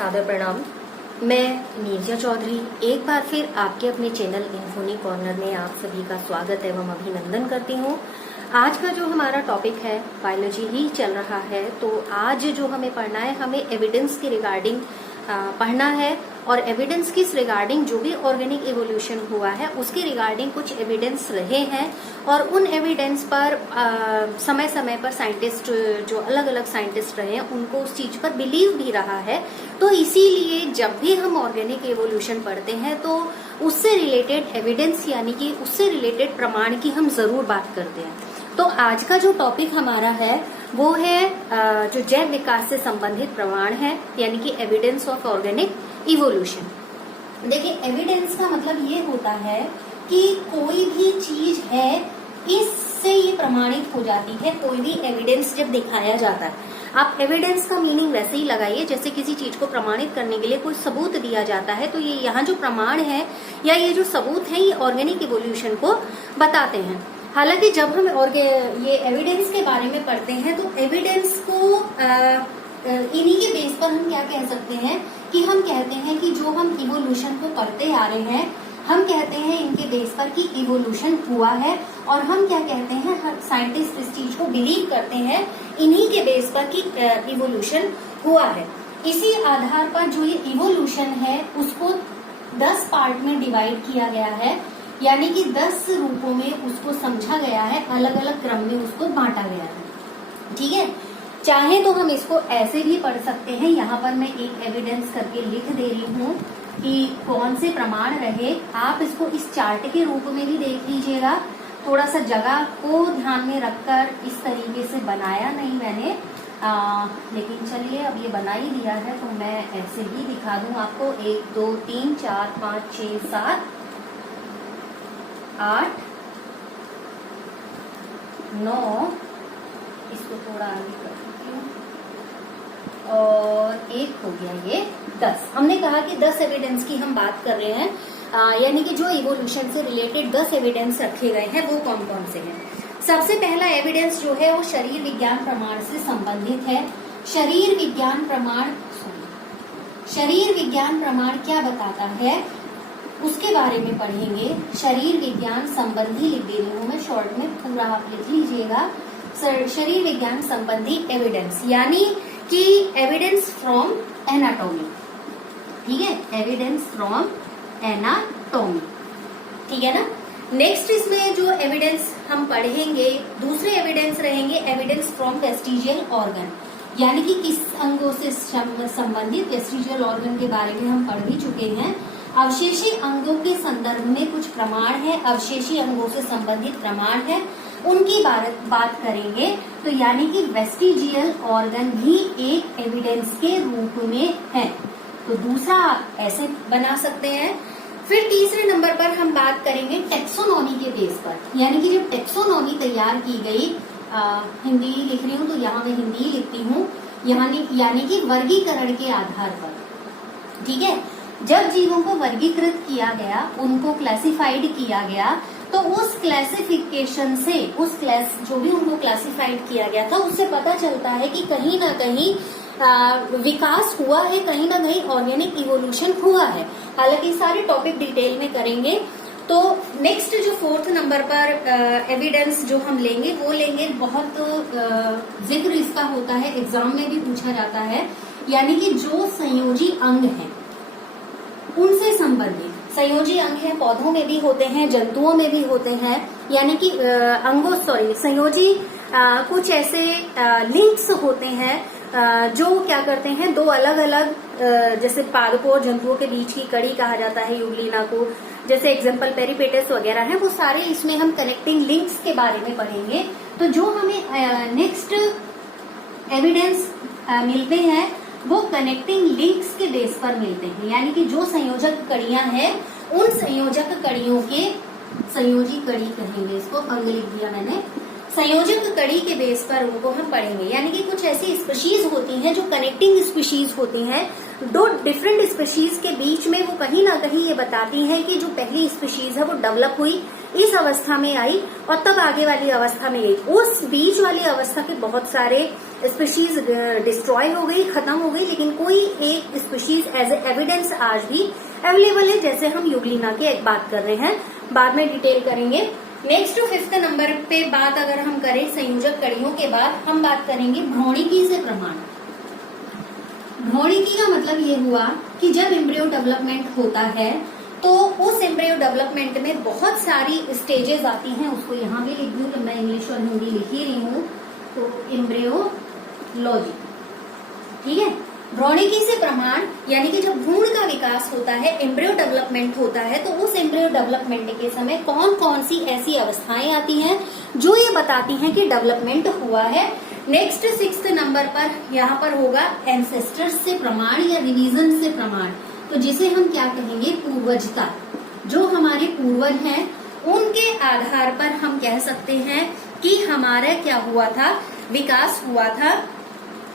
सादर प्रणाम। मैं नीरजा चौधरी एक बार फिर आपके अपने चैनल इन्फोनी कॉर्नर में आप सभी का स्वागत एवं अभिनंदन करती हूँ। आज का जो हमारा टॉपिक है बायोलॉजी ही चल रहा है, तो आज जो हमें पढ़ना है, हमें एविडेंस के रिगार्डिंग पढ़ना है। और एविडेंस किस रिगार्डिंग, जो भी ऑर्गेनिक इवोल्यूशन हुआ है उसके रिगार्डिंग कुछ एविडेंस रहे हैं और उन एविडेंस पर समय समय पर साइंटिस्ट, जो अलग अलग साइंटिस्ट रहे हैं, उनको उस चीज पर बिलीव भी रहा है। तो इसीलिए जब भी हम ऑर्गेनिक इवोल्यूशन पढ़ते हैं तो उससे रिलेटेड एविडेंस यानी कि उससे रिलेटेड प्रमाण की हम जरूर बात करते हैं। तो आज का जो टॉपिक हमारा है वो है जो जैव विकास से संबंधित प्रमाण है, यानी कि एविडेंस ऑफ ऑर्गेनिक इवोल्यूशन। देखिए, एविडेंस का मतलब ये होता है कि कोई भी चीज है इससे ये प्रमाणित हो जाती है। कोई भी एविडेंस जब दिखाया जाता है, आप एविडेंस का मीनिंग वैसे ही लगाइए जैसे किसी चीज को प्रमाणित करने के लिए कोई सबूत दिया जाता है। तो ये यहाँ जो प्रमाण है या ये जो सबूत है, ये ऑर्गेनिक इवोल्यूशन को बताते हैं। हालांकि जब हम ये एविडेंस के बारे में पढ़ते हैं तो एविडेंस को इन्हीं के बेस पर हम क्या कह सकते हैं कि हम कहते हैं कि जो हम इवोल्यूशन को पढ़ते आ रहे हैं, हम कहते हैं इनके बेस पर कि इवोल्यूशन हुआ है। और हम क्या कहते हैं, साइंटिस्ट इस चीज को बिलीव करते हैं इन्हीं के बेस पर कि इवोल्यूशन हुआ है। इसी आधार पर जो ये इवोल्यूशन है उसको 10 पार्ट में डिवाइड किया गया है, यानी कि 10 रूपों में उसको समझा गया है, अलग अलग क्रम में उसको बांटा गया है। ठीक है, चाहे तो हम इसको ऐसे भी पढ़ सकते हैं। यहाँ पर मैं एक एविडेंस करके लिख दे रही हूँ कि कौन से प्रमाण रहे। आप इसको इस चार्ट के रूप में भी देख लीजिएगा। थोड़ा सा जगह को ध्यान में रखकर इस तरीके से बनाया नहीं मैंने, लेकिन चलिए अब ये बना ही दिया है तो मैं ऐसे ही दिखा दूं आपको। 1 2 3 4 5 6 7 8 9, इसको थोड़ा आगे कर देती हूँ, और एक हो गया ये 10। हमने कहा कि 10 एविडेंस की हम बात कर रहे हैं, यानी कि जो इवोल्यूशन से रिलेटेड 10 एविडेंस रखे गए हैं वो कौन कौन से हैं। सबसे पहला एविडेंस जो है वो शरीर विज्ञान प्रमाण से संबंधित है। शरीर विज्ञान प्रमाण क्या बताता है उसके बारे में पढ़ेंगे। शरीर विज्ञान संबंधी लिख दे रही हूँ मैं शॉर्ट में, पूरा आप लिख लीजिएगा। शरीर विज्ञान संबंधी एविडेंस यानी कि एविडेंस फ्रॉम एनाटॉमी। ठीक है, एविडेंस फ्रॉम एनाटॉमी, ठीक है ना। नेक्स्ट इसमें जो एविडेंस हम पढ़ेंगे, दूसरे एविडेंस रहेंगे एविडेंस फ्रॉम वेस्टिजियल ऑर्गन, यानी कि किस अंगों से संबंधित वेस्टिजियल ऑर्गन के बारे में हम पढ़ भी चुके हैं। अवशेषी अंगों के संदर्भ में कुछ प्रमाण है, अवशेषी अंगों से संबंधित प्रमाण है, उनकी बात करेंगे। तो यानी कि वेस्टिजियल ऑर्गन भी एक एविडेंस के रूप में है। तो दूसरा आप ऐसे बना सकते हैं। फिर तीसरे नंबर पर हम बात करेंगे टेक्सोनॉमी के बेस पर, यानी कि जब टेक्सोनॉमी तैयार की गई, हिंदी लिख रही हूँ तो यहाँ मैं हिंदी लिखती हूँ, यानी कि वर्गीकरण के आधार पर। ठीक है, जब जीवों को वर्गीकृत किया गया, उनको क्लासिफाइड किया गया, तो उस क्लासिफिकेशन से जो भी उनको क्लासिफाइड किया गया था उससे पता चलता है कि कहीं ना कहीं विकास हुआ है, कहीं ना कहीं ऑर्गेनिक इवोल्यूशन हुआ है। हालांकि सारे टॉपिक डिटेल में करेंगे। तो नेक्स्ट जो 4th नंबर पर एविडेंस जो हम लेंगे वो लेंगे, बहुत जिक्र इसका होता है, एग्जाम में भी पूछा जाता है, यानी कि जो संयोजी अंग हैं उनसे संबंधित। संयोजी अंग है, पौधों में भी होते हैं, जंतुओं में भी होते हैं, यानी कि संयोजी कुछ ऐसे लिंक्स होते हैं जो क्या करते हैं, दो अलग अलग जैसे पादपों और जंतुओं के बीच की कड़ी कहा जाता है यूग्लिना को, जैसे एग्जाम्पल पेरिपेटस वगैरह है, वो सारे इसमें हम कनेक्टिंग लिंक्स के बारे में पढ़ेंगे। तो जो हमें नेक्स्ट एविडेंस मिलते हैं वो कनेक्टिंग लिंक्स के बेस पर मिलते हैं, यानी कि जो संयोजक कड़ियां हैं उन संयोजक कड़ियों के, संयोजी कड़ी कहेंगे इसको, अंग लिख दिया मैंने, संयोजक कड़ी के बेस पर उनको हम पढ़ेंगे। यानी कि कुछ ऐसी स्पीशीज होती हैं जो कनेक्टिंग स्पीशीज होती हैं, दो डिफरेंट स्पीशीज के बीच में वो कहीं ना कहीं ये बताती हैं कि जो पहली स्पीशीज है वो डेवलप हुई, इस अवस्था में आई और तब आगे वाली अवस्था में गई। उस बीच वाली अवस्था के बहुत सारे स्पीशीज डिस्ट्रॉय हो गई, खत्म हो गई, लेकिन कोई एक स्पीशीज एज ए एविडेंस आज भी अवेलेबल है, जैसे हम युगलिना की एक बात कर रहे हैं, बाद में डिटेल करेंगे। नेक्स्ट 5th नंबर पे बात अगर हम करें संयोजक कड़ियों के बाद, हम बात करेंगे भ्रौणिकी से प्रमाण। भ्रौणिकी का मतलब ये हुआ कि जब एम्ब्रियो डेवलपमेंट होता है तो उस एम्ब्रियो डेवलपमेंट में बहुत सारी स्टेजेस आती हैं, उसको यहाँ भी लिख दूं, मैं इंग्लिश और हिंदी लिख ही रही हूँ, तो एम्ब्रियोलॉजी, ठीक है। भ्रौणिकी से प्रमाण यानी कि जब भ्रूण का विकास होता है, एम्ब्रियो डेवलपमेंट होता है, तो उस एम्ब्रियो डेवलपमेंट के समय कौन कौन सी ऐसी अवस्थाएं आती हैं जो ये बताती हैं कि डेवलपमेंट हुआ है। नेक्स्ट 6th नंबर पर यहाँ पर होगा एंसेस्टर्स से प्रमाण या रिवीजन से प्रमाण, तो जिसे हम क्या कहेंगे, पूर्वजता। जो हमारे पूर्वज हैं उनके आधार पर हम कह सकते हैं कि हमारा क्या हुआ था, विकास हुआ था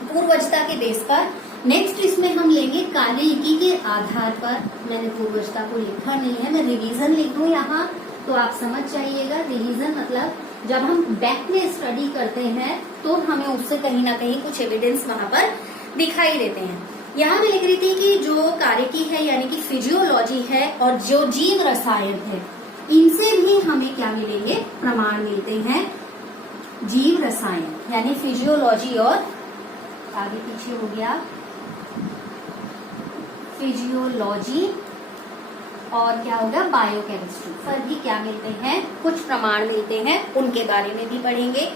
पूर्वजता के बेस पर। नेक्स्ट इसमें हम लेंगे कार्यकी के आधार पर, मैंने पूर्वजता को लिखा नहीं है, मैं रिवीजन लिख लूं यहाँ तो आप समझ जाइएगा। रिवीजन मतलब जब हम बैक में स्टडी करते हैं तो हमें उससे कहीं ना कहीं कुछ एविडेंस वहां पर दिखाई देते हैं। यहाँ मैं लिख रही थी कि जो कार्यकी है यानी कि फिजियोलॉजी है और जो जीव रसायन है, इनसे भी हमें क्या मिलेंगे, प्रमाण मिलते हैं। जीव रसायन यानी फिजियोलॉजी और आगे पीछे हो गया, फिजियोलॉजी और क्या होगा, बायोकेमिस्ट्री पर भी क्या मिलते हैं, कुछ प्रमाण मिलते हैं, उनके बारे में भी पढ़ेंगे।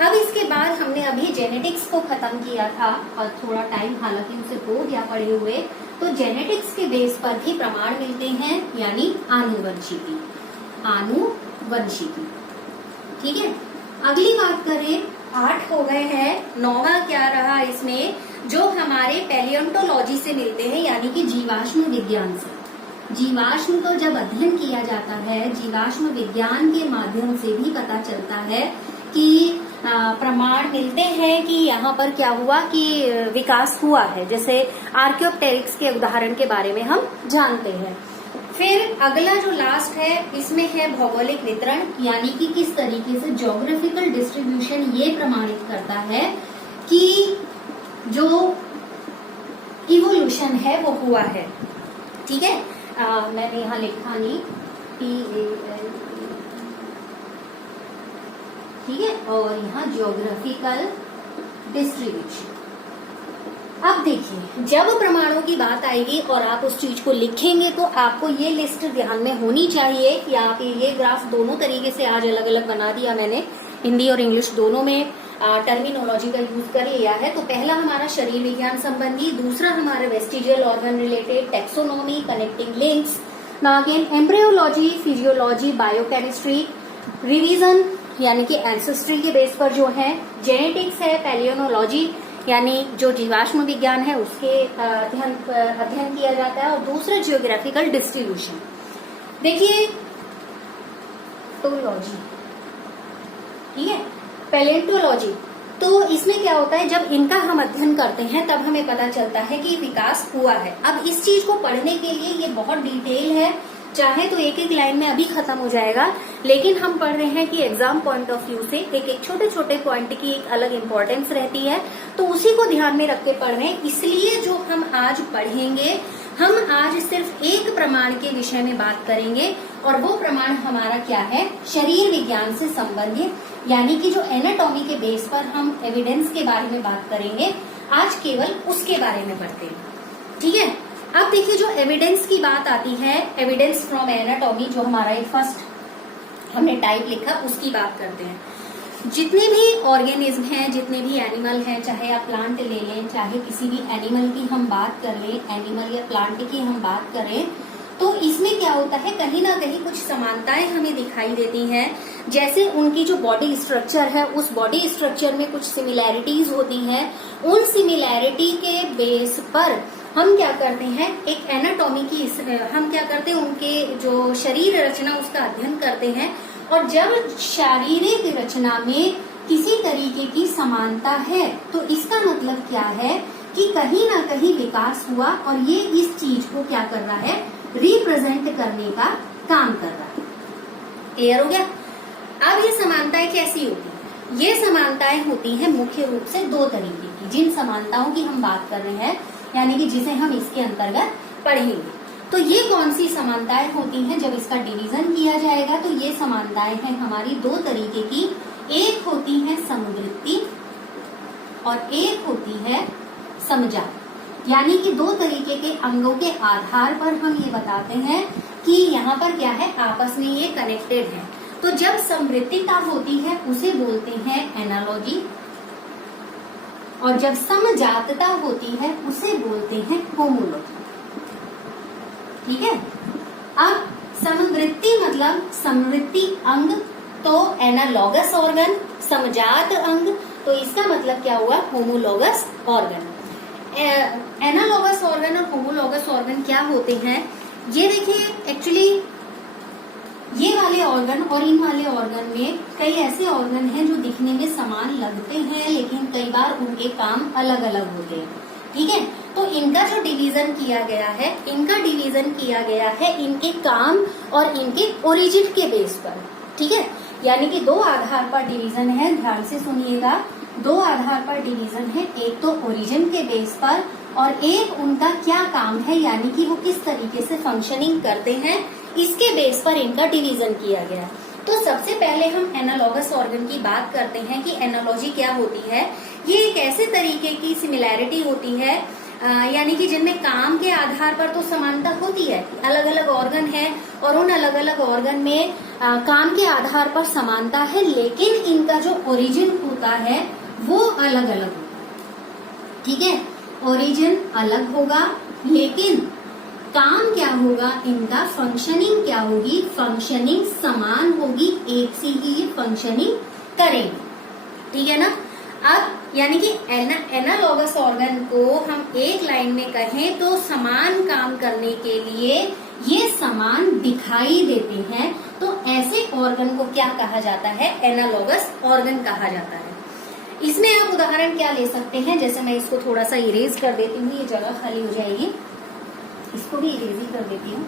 अब इसके बाद हमने अभी जेनेटिक्स को खत्म किया था और थोड़ा टाइम हालांकि उसे हो गया पढ़े हुए, तो जेनेटिक्स के बेस पर भी प्रमाण मिलते हैं, यानी आनुवंशिकी, आनुवंशिकी, ठीक है। अगली बात करें, 8 हो गए हैं, 9वां क्या रहा इसमें, जो हमारे पैलियोंटोलॉजी से मिलते हैं यानी कि जीवाश्म विज्ञान से। जीवाश्म को जब अध्ययन किया जाता है, जीवाश्म विज्ञान के माध्यम से भी पता चलता है कि प्रमाण मिलते हैं कि यहाँ पर क्या हुआ कि विकास हुआ है, जैसे आर्कियोप्टेरिक्स के उदाहरण के बारे में हम जानते हैं। फिर अगला जो लास्ट है इसमें है भौगोलिक वितरण, यानी कि किस तरीके से ज्योग्राफिकल डिस्ट्रीब्यूशन ये प्रमाणित करता है कि जो इवोल्यूशन है वो हुआ है, ठीक है। मैंने यहाँ लिखा नहीं, PAL, ठीक है, और यहाँ ज्योग्राफिकल डिस्ट्रीब्यूशन। अब देखिए, जब प्रमाणों की बात आएगी और आप उस चीज को लिखेंगे तो आपको ये लिस्ट ध्यान में होनी चाहिए कि आप ये ग्राफ दोनों तरीके से आज अलग अलग बना दिया मैंने, हिंदी और इंग्लिश दोनों में टर्मिनोलॉजी का यूज कर लिया है। तो पहला हमारा शरीर विज्ञान संबंधी, दूसरा हमारा vestigial organ related, taxonomy, connecting links, again embryology, physiology, biochemistry, revision यानी कि एंसेस्ट्री के बेस पर जो है, जेनेटिक्स है, पैलियोनोलॉजी यानी जो जीवाश्म विज्ञान है उसके अध्ययन किया जाता है, और दूसरा जियोग्राफिकल डिस्ट्रीब्यूशन। देखिए टोलॉजी, ठीक है, पैलेंटोलॉजी, तो इसमें क्या होता है, जब इनका हम अध्ययन करते हैं तब हमें पता चलता है कि विकास हुआ है। अब इस चीज को पढ़ने के लिए ये बहुत डिटेल है, चाहे तो एक एक लाइन में अभी खत्म हो जाएगा, लेकिन हम पढ़ रहे हैं कि एग्जाम पॉइंट ऑफ व्यू से एक एक छोटे छोटे पॉइंट की एक अलग इंपॉर्टेंस रहती है, तो उसी को ध्यान में रख के पढ़ रहे हैं। इसलिए जो हम आज पढ़ेंगे, हम आज सिर्फ एक प्रमाण के विषय में बात करेंगे, और वो प्रमाण हमारा क्या है, शरीर विज्ञान से संबंधित, यानी कि जो एनाटॉमी के बेस पर हम एविडेंस के बारे में बात करेंगे, आज केवल उसके बारे में पढ़ते हैं, ठीक है। अब देखिए, जो एविडेंस की बात आती है, एविडेंस फ्रॉम एनाटॉमी, जो हमारा फर्स्ट हमने टाइप लिखा, उसकी बात करते हैं। जितने भी ऑर्गेनिज्म हैं, जितने भी एनिमल हैं, चाहे आप प्लांट ले लें, चाहे किसी भी एनिमल की हम बात कर लें, एनिमल या प्लांट की हम बात करें, तो इसमें क्या होता है, कहीं ना कहीं कुछ समानताएं हमें दिखाई देती हैं। जैसे उनकी जो बॉडी स्ट्रक्चर है, उस बॉडी स्ट्रक्चर में कुछ सिमिलैरिटीज होती हैं। उन सिमिलैरिटी के बेस पर हम क्या करते हैं, एक एनाटॉमी की हम क्या करते हैं, उनके जो शरीर रचना उसका अध्ययन करते हैं, और जब शारीरिक रचना में किसी तरीके की समानता है तो इसका मतलब क्या है कि कहीं ना कहीं विकास हुआ और ये इस चीज को क्या कर रहा है, रिप्रेजेंट करने का काम कर रहा है। क्लियर हो गया। अब ये समानताएं कैसी होती है? ये समानताएं होती हैं मुख्य रूप से दो तरीके की, जिन समानताओं की हम बात कर रहे हैं, यानी कि जिसे हम इसके अंतर्गत पढ़ेंगे। तो ये कौन सी समानताएं होती हैं? जब इसका डिवीजन किया जाएगा तो ये समानताएं हैं हमारी दो तरीके की। एक होती है समवृत्ति और एक होती है समजात। यानी कि दो तरीके के अंगों के आधार पर हम ये बताते हैं कि यहाँ पर क्या है, आपस में ये कनेक्टेड है। तो जब समवृत्तिता होती है उसे बोलते हैं एनालॉजी, और जब समजातता होती है उसे बोलते हैं होमोलॉजी। ठीक है। अब समवृत्ति मतलब समवृत्ति अंग, तो एनालॉगस ऑर्गन, समजात अंग, तो इसका मतलब क्या हुआ, होमोलॉगस ऑर्गन। एनालॉगस ऑर्गन और होमोलॉगस ऑर्गन क्या होते हैं, ये देखिए एक्चुअली ये वाले ऑर्गन और इन वाले ऑर्गन में कई ऐसे ऑर्गन हैं जो दिखने में समान लगते हैं, लेकिन कई बार उनके काम अलग अलग होते हैं। ठीक है। तो इनका जो डिवीजन किया गया है, इनका डिवीजन किया गया है इनके काम और इनके ओरिजिन के बेस पर। ठीक है। यानी कि दो आधार पर डिवीजन है, ध्यान से सुनिएगा। दो आधार पर डिवीजन है, एक तो ओरिजिन के बेस पर और एक उनका क्या काम है, यानी कि वो किस तरीके से फंक्शनिंग करते हैं, इसके बेस पर इनका डिवीजन किया गया। तो सबसे पहले हम एनालॉगस ऑर्गन की बात करते हैं कि एनालॉजी क्या होती है। ये एक ऐसे तरीके की सिमिलैरिटी होती है, यानी कि जिनमें काम के आधार पर तो समानता होती है, अलग अलग ऑर्गन है और उन अलग अलग ऑर्गन में काम के आधार पर समानता है, लेकिन इनका जो ओरिजिन होता है वो अलग अलग होगा। ठीक है। ओरिजिन अलग होगा, लेकिन काम क्या होगा इनका, फंक्शनिंग क्या होगी, फंक्शनिंग समान होगी, एक सी ही ये फंक्शनिंग करेंगे। ठीक है ना। अब यानी कि एनालॉगस ऑर्गन को हम एक लाइन में कहें तो समान काम करने के लिए ये समान दिखाई देते हैं, तो ऐसे ऑर्गन को क्या कहा जाता है, एनालॉगस ऑर्गन कहा जाता है। इसमें आप उदाहरण क्या ले सकते हैं, जैसे मैं इसको थोड़ा सा इरेज कर देती हूँ, ये जगह खाली हो जाएगी, इसको भी इरेज ही कर देती हूँ।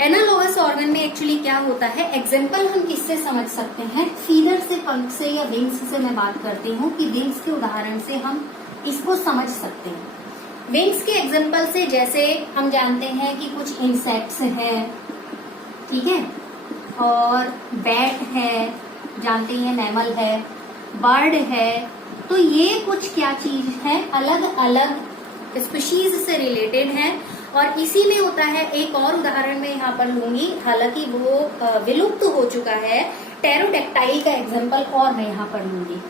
एनालॉगस ऑर्गन में एक्चुअली क्या होता है, एग्जाम्पल हम किससे समझ सकते हैं, फीडर से, पंख से या विंग्स से मैं बात करती हूँ कि विंग्स के उदाहरण से हम इसको समझ सकते हैं। विंग्स के एग्जाम्पल से जैसे हम जानते हैं कि कुछ इंसेक्ट्स हैं, ठीक है, और बैट है, जानते हैं मैमल है, बर्ड है, तो ये कुछ क्या चीज है, अलग अलग स्पीशीज से रिलेटेड है। और इसी में होता है, एक और उदाहरण मैं यहाँ पर लूंगी, हालांकि वो विलुप्त हो चुका है, टेरोडेक्टाइल का एग्जाम्पल और मैं यहाँ पर लूंगी।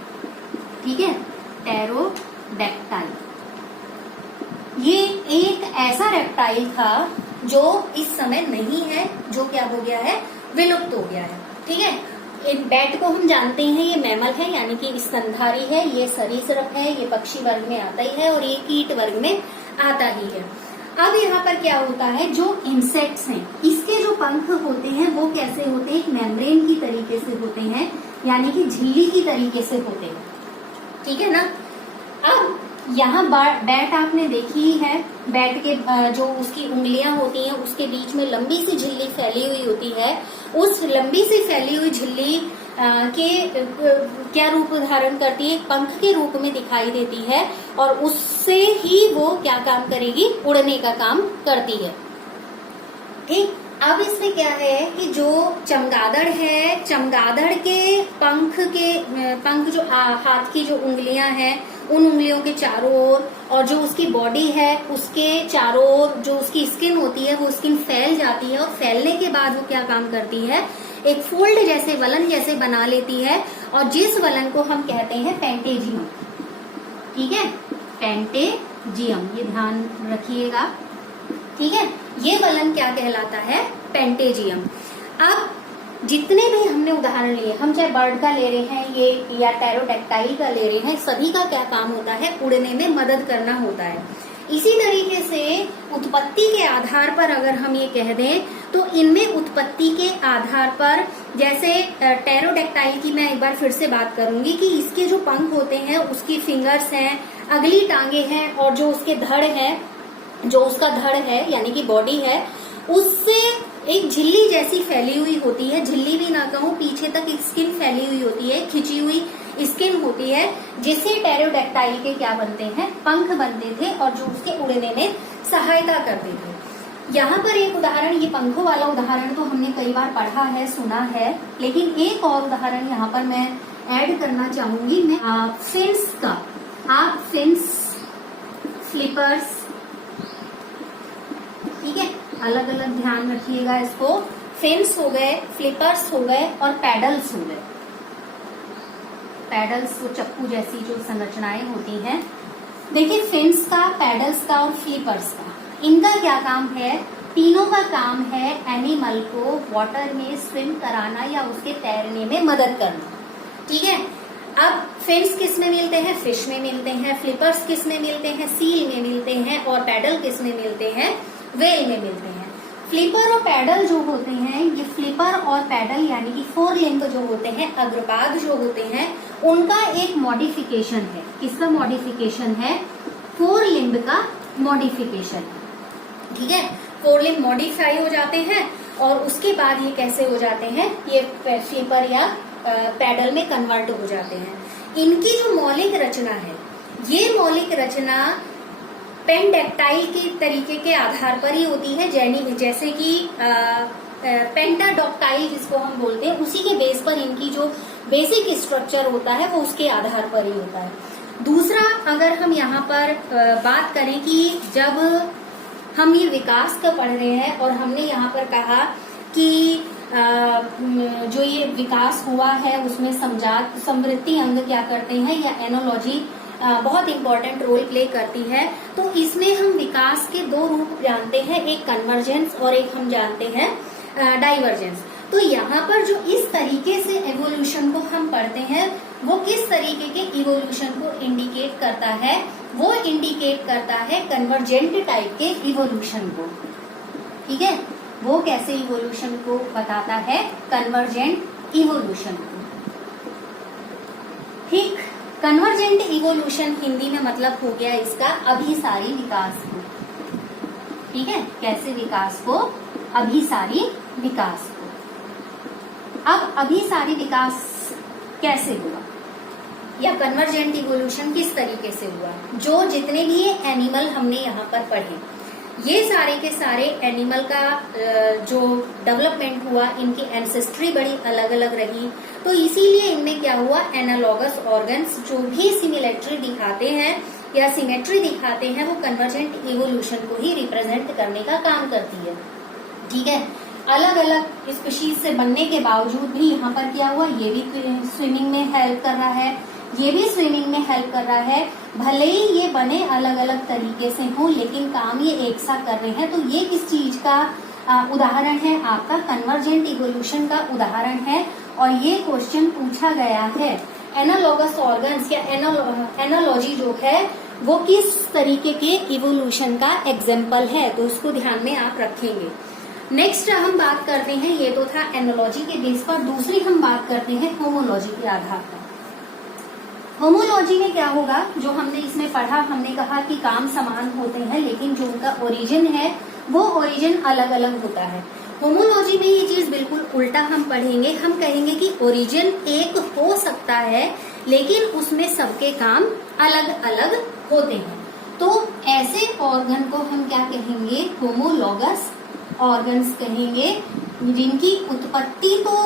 ठीक है। टेरोडेक्टाइल ये एक ऐसा रेप्टाइल था जो इस समय नहीं है, जो क्या हो गया है, विलुप्त हो गया है। ठीक है। एक बैट को हम जानते हैं ये मैमल है, यानी कि स्तनधारी है, ये सरीसृप है, ये पक्षी वर्ग में आता ही है और ये कीट वर्ग में आता ही है। अब यहाँ पर क्या होता है, जो इंसेक्ट्स हैं इसके जो पंख होते हैं वो कैसे होते हैं, एक मेम्ब्रेन की तरीके से होते हैं, यानी कि झिल्ली की तरीके से होते हैं। ठीक है ना। अब यहाँ बैट आपने देखी ही है, बैट के जो उसकी उंगलियां होती हैं उसके बीच में लंबी सी झिल्ली फैली हुई होती है। उस लंबी सी फैली हुई झिल्ली के क्या रूप धारण करती है, पंख के रूप में दिखाई देती है और उससे ही वो क्या काम करेगी, उड़ने का काम करती है। ठीक। अब इसमें क्या है कि जो चमगादड़ है, चमगादड़ के पंख जो हाथ की जो उंगलियां हैं, उन उंगलियों के चारों ओर और जो उसकी बॉडी है उसके चारों ओर जो उसकी स्किन होती है वो स्किन फैल जाती है और फैलने के बाद वो क्या काम करती है, एक फोल्ड जैसे, वलन जैसे बना लेती है और जिस वलन को हम कहते हैं पेंटेजियम। ठीक है। पेंटेजियम, ये ध्यान रखिएगा। ठीक है। ये वलन क्या कहलाता है, पेंटेजियम। अब जितने भी हमने उदाहरण लिए, हम चाहे बर्ड का ले रहे हैं ये या टेरोडेक्टाइल का ले रहे हैं, सभी का क्या काम होता है, उड़ने में मदद करना होता है। इसी तरीके से उत्पत्ति के आधार पर अगर हम ये कह दें तो इनमें उत्पत्ति के आधार पर जैसे टेरोडेक्टाइल की मैं एक बार फिर से बात करूंगी कि इसके जो पंख होते हैं, उसकी फिंगर्स हैं, अगली टांगे हैं, और जो उसके धड़ है, जो उसका धड़ है यानी कि बॉडी है, उससे एक झिल्ली जैसी फैली हुई होती है, झिल्ली भी ना कहूं, पीछे तक एक स्किन फैली हुई होती है, खिंची हुई स्किन होती है, जिससे टेरोडेक्टाइल के क्या बनते हैं, पंख बनते थे और जो उसके उड़ने में सहायता करते थे। यहाँ पर एक उदाहरण, ये पंखों वाला उदाहरण तो हमने कई बार पढ़ा है, सुना है, लेकिन एक और उदाहरण यहाँ पर मैं ऐड करना चाहूंगी मैं फिन्स का। आप फिन्स, फ्लिपर्स, ठीक है, अलग अलग ध्यान रखिएगा इसको। फिन्स हो गए, फ्लिपर्स हो गए और पैडल्स हो गए। पैडल्स वो चप्पू जैसी जो संरचनाएं होती हैं। देखिए फिन्स का, पैडल्स का और फ्लिपर्स का, इनका क्या काम है? तीनों का काम है एनिमल को वाटर में स्विम कराना या उसके तैरने में मदद करना, ठीक है। अब फिन्स किस में मिलते हैं? फिश में मिलते हैं। फ्लिपर्स किस में मिलते हैं? सील में मिलते हैं। और पैडल किस में मिलते हैं? वेल में मिलते हैं। फ्लिपर और पैडल जो होते हैं, ये फ्लिपर और पैडल यानी कि फोर लिम्ब जो होते हैं, अग्रपाद जो होते हैं, उनका एक मॉडिफिकेशन है। किसका मॉडिफिकेशन है? फोर लिम्ब का मॉडिफिकेशन है, ठीक है। फोर लिम्ब मॉडिफाई हो जाते हैं और उसके बाद ये कैसे हो जाते हैं? ये फ्लिपर या पैडल में कन्वर्ट हो जाते हैं। इनकी जो मौलिक रचना है, ये मौलिक रचना पेंडेक्टाइल के तरीके के आधार पर ही होती है, जैसे कि पेंटाडोक्टाइल जिसको हम बोलते हैं, उसी के बेस पर इनकी जो बेसिक स्ट्रक्चर होता है वो उसके आधार पर ही होता है। दूसरा, अगर हम यहाँ पर बात करें कि जब हम ये विकास का पढ़ रहे हैं और हमने यहाँ पर कहा कि जो ये विकास हुआ है उसमें समजात समवृत्ति अंग क्या करते हैं या एनोलॉजी बहुत इंपॉर्टेंट रोल प्ले करती है, तो इसमें हम विकास के दो रूप जानते हैं, एक कन्वर्जेंस और एक हम जानते हैं डाइवर्जेंस। तो यहाँ पर जो इस तरीके से एवोल्यूशन को हम पढ़ते हैं, वो किस तरीके के इवोल्यूशन को इंडिकेट करता है? वो इंडिकेट करता है कन्वर्जेंट टाइप के इवोल्यूशन को, ठीक है। वो कैसे इवोल्यूशन को बताता है? कन्वर्जेंट इवोल्यूशन को, ठीक। कन्वर्जेंट इवोल्यूशन हिंदी में मतलब हो गया इसका अभिसारी विकास को, ठीक है। कैसे विकास को? अभिसारी विकास को। अब अभिसारी विकास कैसे हुआ या कन्वर्जेंट इवोल्यूशन किस तरीके से हुआ? जो जितने भी एनिमल हमने यहाँ पर पढ़े, ये सारे के सारे एनिमल का जो डेवलपमेंट हुआ, इनकी एंसेस्ट्री बड़ी अलग अलग रही, तो इसीलिए इनमें क्या हुआ? एनालॉगस ऑर्गन्स जो भी सिमिलैरिटी दिखाते हैं या सिमेट्री दिखाते हैं, वो कन्वर्जेंट इवोल्यूशन को ही रिप्रेजेंट करने का काम करती है, ठीक है। अलग अलग स्पीशीज से बनने के बावजूद भी यहाँ पर क्या हुआ? ये भी स्विमिंग में हेल्प कर रहा है, ये भी स्विमिंग में हेल्प कर रहा है। भले ही ये बने अलग अलग तरीके से हों, लेकिन काम ये एक सा कर रहे हैं। तो ये किस चीज का उदाहरण है? आपका कन्वर्जेंट इवोल्यूशन का उदाहरण है। और ये क्वेश्चन पूछा गया है एनालॉगस ऑर्गन्स या एनालॉजी जो है वो किस तरीके के इवोल्यूशन का एग्जाम्पल है, तो उसको ध्यान में आप रखेंगे। नेक्स्ट हम बात करते हैं, ये तो था एनालॉजी के बेस पर। दूसरी हम बात करते हैं होमोलॉजी के आधार पर। होमोलॉजी में क्या होगा? जो हमने इसमें पढ़ा, हमने कहा कि काम समान होते हैं लेकिन जो उनका ओरिजिन है वो ओरिजिन अलग अलग होता है। होमोलॉजी में ये चीज बिल्कुल उल्टा हम पढ़ेंगे। हम कहेंगे कि ओरिजिन एक हो सकता है लेकिन उसमें सबके काम अलग अलग होते हैं। तो ऐसे ऑर्गन को हम क्या कहेंगे? होमोलॉगस ऑर्गन्स कहेंगे, जिनकी उत्पत्ति तो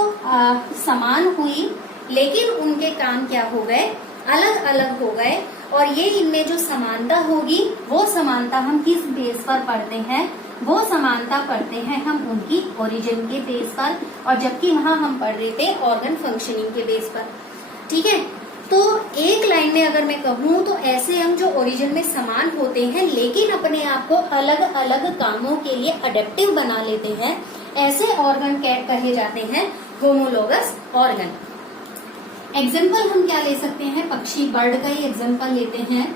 समान हुई लेकिन उनके काम क्या हो गए? अलग अलग हो गए। और ये इनमें जो समानता होगी, वो समानता हम किस बेस पर पढ़ते हैं? वो समानता पढ़ते हैं हम उनकी ओरिजिन के बेस पर, और जबकि वहां हम पढ़ रहे थे ऑर्गन फंक्शनिंग के बेस पर, ठीक है। तो एक लाइन में अगर मैं कहूँ तो ऐसे हम जो ओरिजिन में समान होते हैं लेकिन अपने आप को अलग अलग कामों के लिए अडेप्टिव बना लेते हैं, ऐसे ऑर्गन कहे जाते हैं होमोलॉगस ऑर्गन। एग्जाम्पल हम क्या ले सकते हैं? पक्षी, बर्ड का ही एग्जाम्पल लेते हैं।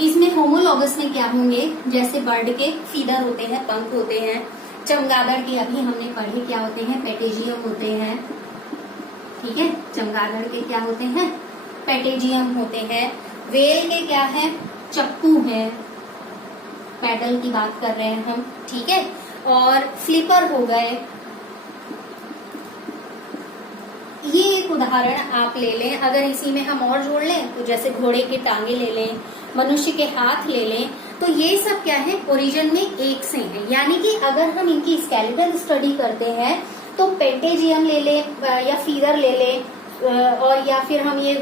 इसमें होमोलॉगस में क्या होंगे? जैसे बर्ड के फीदर होते हैं, पंख होते हैं, चमगादड़ के अभी हमने पढ़े क्या होते हैं, पेटेजियम होते हैं। ठीक है, चमगादड़ के क्या होते हैं, पेटेजियम होते हैं। वेल के क्या है, चप्पू है, पैडल की बात कर रहे हैं हम। ठीक है, और फ्लिपर हो गए। ये एक उदाहरण आप ले लें। अगर इसी में हम और जोड़ लें तो जैसे घोड़े के टांगे ले लें, मनुष्य के हाथ ले लें, तो ये सब क्या है, ओरिजिन में एक से है। यानी कि अगर हम इनकी स्केलेटल स्टडी करते हैं तो पेटेजियम ले लें या फीदर ले लें और या फिर हम ये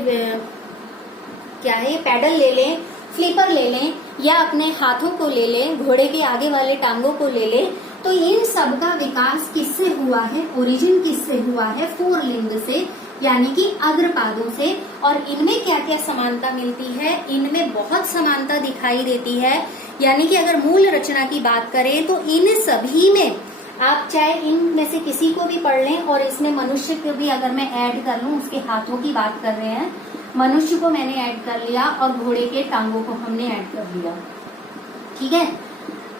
क्या है, पैडल ले लें, फ्लिपर ले लें या अपने हाथों को ले लें, घोड़े के आगे वाले टांगों को ले लें, तो इन सब का विकास किससे हुआ है, ओरिजिन किससे हुआ है, फोर लिम्ब से, यानी कि अग्रपादों से। और इनमें क्या क्या समानता मिलती है, इनमें बहुत समानता दिखाई देती है। यानी कि अगर मूल रचना की बात करें तो इन सभी में आप चाहे इनमें से किसी को भी पढ़ लें, और इसमें मनुष्य को भी अगर मैं ऐड कर लूं, उसके हाथों की बात कर रहे हैं, मनुष्य को मैंने ऐड कर लिया और घोड़े के टांगों को हमने ऐड कर लिया। ठीक है,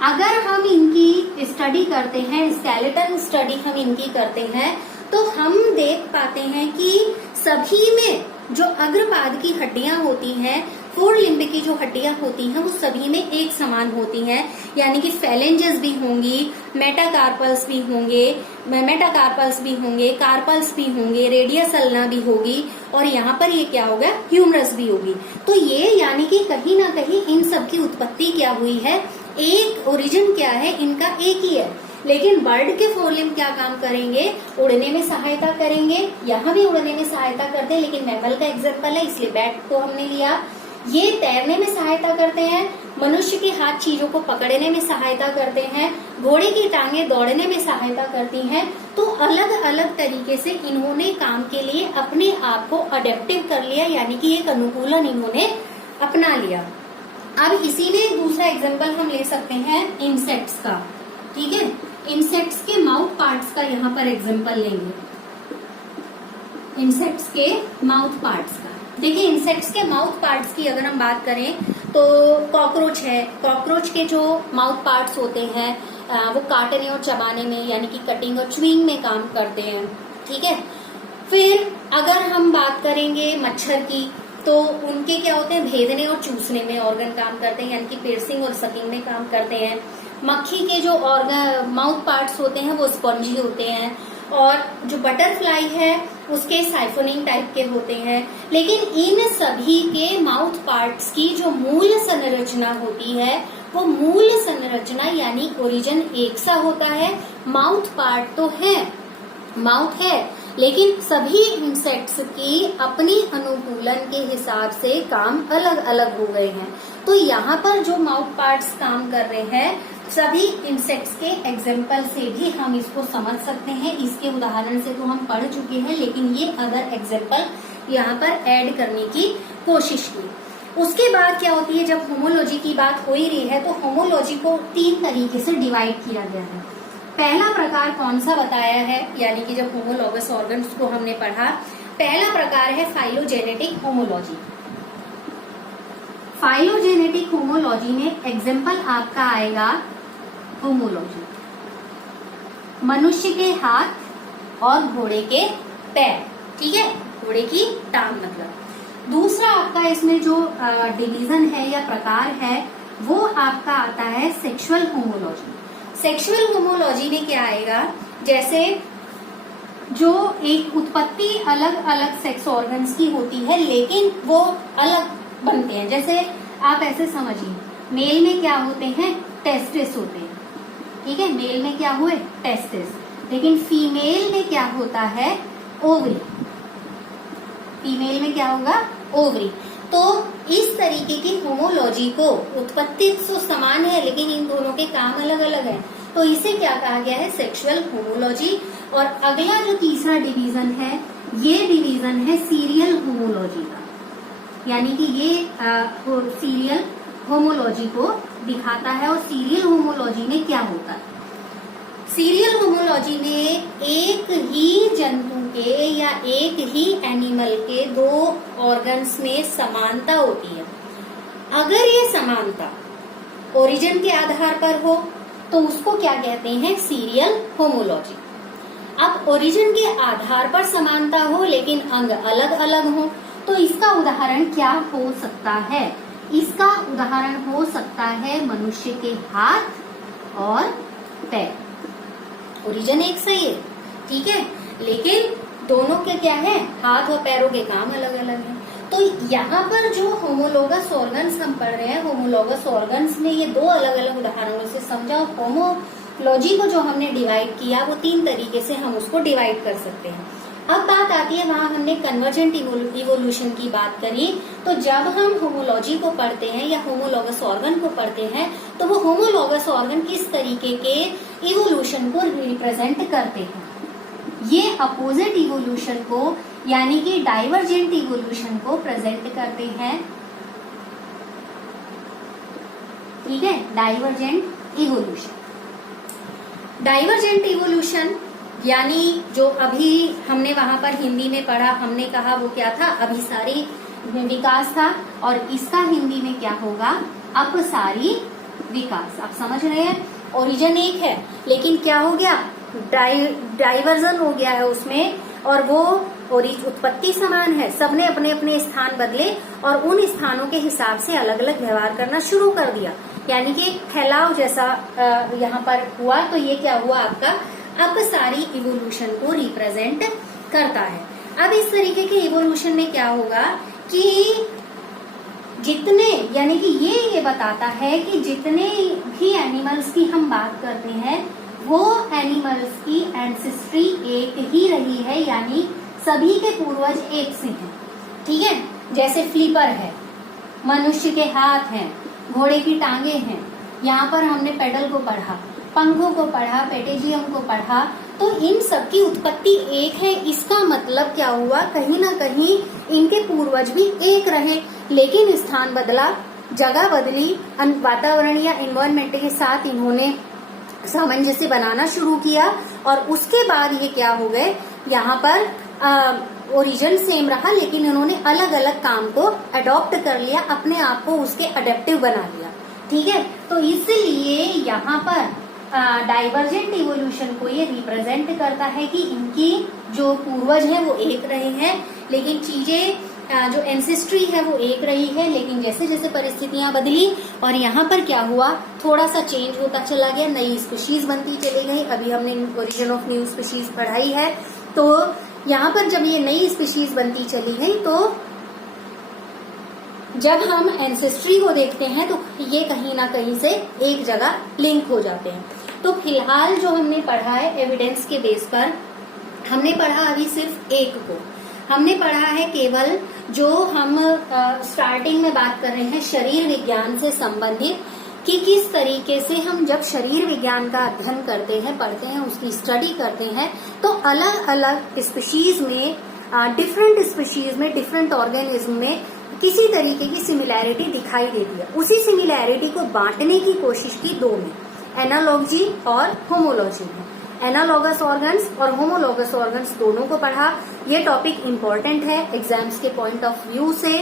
अगर हम इनकी स्टडी करते हैं, स्केलेटल स्टडी हम इनकी करते हैं, तो हम देख पाते हैं कि सभी में जो अग्रपाद की हड्डियां होती हैं, फोर लिम्ब की जो हड्डियां होती हैं, वो सभी में एक समान होती हैं। यानी कि फेलेंजेस भी होंगी, मेटाकार्पल्स भी होंगे, कार्पल्स भी होंगे, रेडियस अल्ना भी होगी, और यहाँ पर ये क्या होगा, ह्यूमरस भी होगी। तो ये यानी कि कहीं ना कहीं इन सब की उत्पत्ति क्या हुई है, एक ओरिजिन क्या है, इनका एक ही है। लेकिन बर्ड के फोर लिम्ब क्या काम करेंगे, उड़ने में सहायता करेंगे। यहाँ भी उड़ने में सहायता करते हैं, लेकिन मैमल का एग्जाम्पल है इसलिए बैट को हमने लिया। ये तैरने में सहायता करते हैं, मनुष्य के हाथ चीजों को पकड़ने में सहायता करते हैं, घोड़े की टांगे दौड़ने में सहायता करती हैं। तो अलग अलग तरीके से इन्होंने काम के लिए अपने आप को अडेप्टिव कर लिया, यानी कि एक अनुकूलन इन्होंने अपना लिया। अब इसी में दूसरा एग्जाम्पल हम ले सकते हैं इंसेक्ट्स का। ठीक है, इंसेक्ट्स के माउथ पार्ट्स का यहाँ पर एग्जाम्पल लेंगे। इंसेक्ट्स के माउथ पार्ट्स का देखिए, इंसेक्ट्स के माउथ पार्ट्स की अगर हम बात करें तो कॉकरोच है। कॉकरोच के जो माउथ पार्ट्स होते हैं वो काटने और चबाने में, यानी कि कटिंग और च्यूइंग में काम करते हैं। ठीक है, फिर अगर हम बात करेंगे मच्छर की, तो उनके क्या होते हैं, भेदने और चूसने में ऑर्गन काम करते हैं, यानी कि पियर्सिंग और सकिंग में काम करते हैं। मक्खी के जो ऑर्गन माउथ पार्ट्स होते हैं वो स्पंजी होते हैं, और जो बटरफ्लाई है उसके साइफोनिंग टाइप के होते हैं। लेकिन इन सभी के माउथ पार्ट्स की जो मूल संरचना होती है, वो मूल संरचना यानी ओरिजिन एक सा होता है। माउथ पार्ट तो है, माउथ है, लेकिन सभी इंसेक्ट्स की अपनी अनुकूलन के हिसाब से काम अलग अलग हो गए हैं। तो यहाँ पर जो माउथ पार्ट्स काम कर रहे हैं, सभी इंसेक्ट्स के एग्जाम्पल से भी हम इसको समझ सकते हैं। इसके उदाहरण से तो हम पढ़ चुके हैं, लेकिन ये अदर एग्जाम्पल यहाँ पर ऐड करने की कोशिश की। उसके बाद क्या होती है, जब होमोलॉजी की बात हो ही रही है, तो होमोलॉजी को 3 तरीके से डिवाइड किया गया है। पहला प्रकार कौन सा बताया है, यानी कि जब होमोलॉगस ऑर्गन्स को हमने पढ़ा, पहला प्रकार है फाइलोजेनेटिक होमोलॉजी। फाइलोजेनेटिक होमोलॉजी में एग्जाम्पल आपका आएगा होमोलॉजी, मनुष्य के हाथ और घोड़े के पैर। ठीक है, घोड़े की टांग मतलब। दूसरा आपका इसमें जो डिवीजन है या प्रकार है, वो आपका आता है सेक्सुअल होमोलॉजी। सेक्सुअल होमोलॉजी में क्या आएगा, जैसे जो एक उत्पत्ति अलग अलग सेक्स ऑर्गन्स की होती है, लेकिन वो अलग बनते हैं। जैसे आप ऐसे समझिए, मेल में क्या होते हैं, टेस्टिस होते हैं। ठीक है, मेल में क्या हुए, टेस्टिस, लेकिन फीमेल में क्या होता है, ओवरी। फीमेल में क्या होगा, ओवरी। तो इस तरीके की होमोलॉजी को, उत्पत्ति तो समान है लेकिन इन दोनों के काम अलग अलग है, तो इसे क्या कहा गया है, सेक्सुअल होमोलॉजी। और अगला जो तीसरा डिवीजन है, ये डिवीजन है सीरियल होमोलॉजी का, यानी कि ये सीरियल होमोलॉजी को दिखाता है। और सीरियल होमोलॉजी में क्या होता है, सीरियल होमोलॉजी में एक ही जंतु के या एक ही एनिमल के 2 ऑर्गन्स में समानता होती है। अगर ये समानता ओरिजिन के आधार पर हो, तो उसको क्या कहते हैं, सीरियल होमोलॉजी। अब ओरिजिन के आधार पर समानता हो लेकिन अंग अलग अलग हो, तो इसका उदाहरण क्या हो सकता है, इसका उदाहरण हो सकता है मनुष्य के हाथ और पैर। ओरिजिन एक सही है, ठीक है, लेकिन दोनों के क्या है, हाथ और पैरों के काम अलग अलग हैं। तो यहाँ पर जो होमोलोगस ऑर्गन्स हम पढ़ रहे हैं, होमोलोगस ऑर्गन्स में ये दो अलग अलग उदाहरणों से समझा। होमोलॉजी को जो हमने डिवाइड किया वो 3 तरीके से हम उसको डिवाइड कर सकते हैं। अब बात आती है, वहां हमने कन्वर्जेंट इवोल्यूशन की बात करी, तो जब हम होमोलॉजी को पढ़ते हैं या होमोलोगस ऑर्गन को पढ़ते हैं तो वो होमोलोगस ऑर्गन किस तरीके के इवोल्यूशन को रिप्रेजेंट करते हैं। ये अपोजिट इवोल्यूशन को यानी कि डाइवर्जेंट इवोल्यूशन को प्रेजेंट करते हैं, ठीक है, डाइवर्जेंट इवोल्यूशन। डाइवर्जेंट इवोल्यूशन यानी जो अभी हमने वहां पर हिंदी में पढ़ा, हमने कहा वो क्या था, अभिसारी विकास था, और इसका हिंदी में क्या होगा, अपसारी विकास। आप समझ रहे हैं, ओरिजिन एक है लेकिन क्या हो गया, डाइवर्जन हो गया है उसमें, और वो उत्पत्ति समान है, सबने अपने अपने स्थान बदले और उन स्थानों के हिसाब से अलग अलग व्यवहार करना शुरू कर दिया, यानी कि फैलाव जैसा यहाँ पर हुआ। तो ये क्या हुआ, आपका अपसारी इवोल्यूशन को रिप्रेजेंट करता है। अब इस तरीके के इवोल्यूशन में क्या होगा कि जितने, यानी कि ये बताता है कि जितने भी एनिमल्स की हम बात करते हैं वो एनिमल्स की एंसेस्ट्री एक ही रही है, यानी सभी के पूर्वज एक से हैं, ठीक है। जैसे फ्लीपर है, मनुष्य के हाथ हैं, घोड़े की टांगे हैं, यहाँ पर हमने पेडल को पढ़ा, पंखों को पढ़ा, पेटेजियम को पढ़ा, तो इन सब की उत्पत्ति एक है। इसका मतलब क्या हुआ, कहीं ना कहीं इनके पूर्वज भी एक रहे, लेकिन स्थान बदला, जगह बदली, वातावरण या एनवायरमेंट के साथ इन्होंने सामंजस्य बनाना शुरू किया, और उसके बाद ये क्या हो गए, यहाँ पर ओरिजिन सेम रहा लेकिन इन्होंने अलग अलग काम को अडॉप्ट कर लिया, अपने आप को उसके अडेप्टिव बना लिया, ठीक है। तो इसलिए यहाँ पर डाइवर्जेंट इवोल्यूशन को ये रिप्रेजेंट करता है कि इनकी जो पूर्वज है वो एक रहे हैं, लेकिन चीजें जो एंसेस्ट्री है वो एक रही है, लेकिन जैसे जैसे परिस्थितियां बदली और यहाँ पर क्या हुआ, थोड़ा सा चेंज होता चला गया, नई स्पीशीज बनती चली गई। अभी हमने ओरिजिन ऑफ न्यू स्पीशीज पढ़ाई है, तो यहाँ पर जब ये नई स्पीशीज बनती चली गई तो जब हम एंसेस्ट्री को देखते हैं तो ये कहीं ना कहीं से एक जगह लिंक हो जाते हैं। तो फिलहाल जो हमने पढ़ा है एविडेंस के बेस पर, हमने पढ़ा अभी सिर्फ एक को, हमने पढ़ा है केवल जो हम स्टार्टिंग में बात कर रहे हैं शरीर विज्ञान से संबंधित, कि किस तरीके से हम जब शरीर विज्ञान का अध्ययन करते हैं, पढ़ते हैं, उसकी स्टडी करते हैं, तो अलग अलग स्पीशीज में, डिफरेंट स्पीशीज में, डिफरेंट ऑर्गेनिज्म में किसी तरीके की सिमिलैरिटी दिखाई देती है। उसी सिमिलैरिटी को बांटने की कोशिश की दो में, एनालॉजी और होमोलॉजी में। एनालॉगस ऑर्गन्स और होमोलॉगस ऑर्गन्स दोनों को पढ़ा। ये टॉपिक इम्पोर्टेंट है, एग्जाम्स के पॉइंट ऑफ व्यू से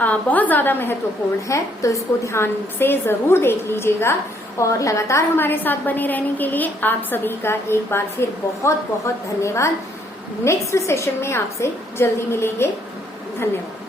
बहुत ज्यादा महत्वपूर्ण है, तो इसको ध्यान से जरूर देख लीजिएगा। और लगातार हमारे साथ बने रहने के लिए आप सभी का एक बार फिर बहुत बहुत धन्यवाद। नेक्स्ट सेशन में आपसे जल्दी मिलेंगे। धन्यवाद।